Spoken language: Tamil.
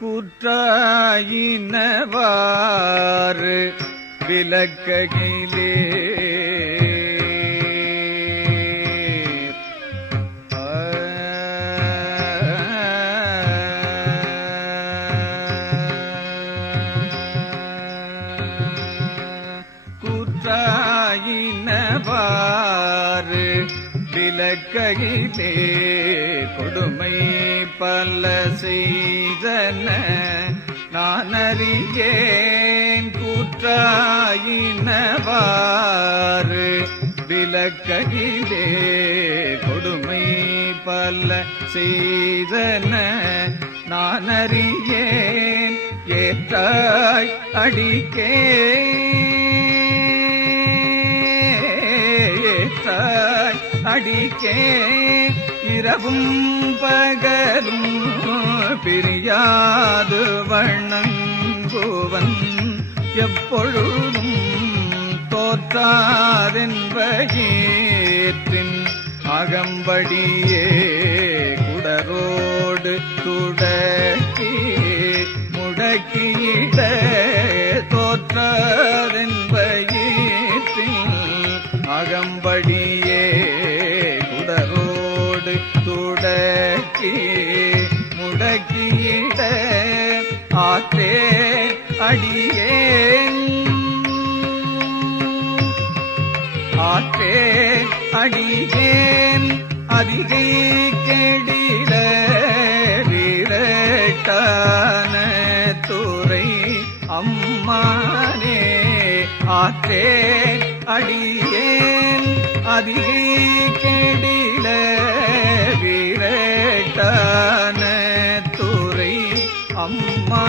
குற்றாயினவாறு விளக்ககிலே. குற்றாயினவாறு விலக்கையிலே கொடுமை பல செய்தன. நான் அறியேன் கூற்றாயினவாறு. விலக்கையிலே கொடுமை பல செய்தன. நான் அறியேன் ஏற்றாய் அடிக்கேன். அடிக்கே இரவும் பகலும் பிரியாது வண்ணங்குவன். எப்பொழுதும் தோற்றாரென்பகேற்றின் அகம்படியே குடரோடு துடக்கி முடக்கி அகம்படியே குடரோடு துடக்கி முடக்கியிட ஆற்றே அடியேன். ஆற்றே அடியேன். அதிகை கேடில வீரட்டான துறை அம்மானே. ஆற்றே அடியேன். அதிகை கெடில வீரட்டான துறை அம்மா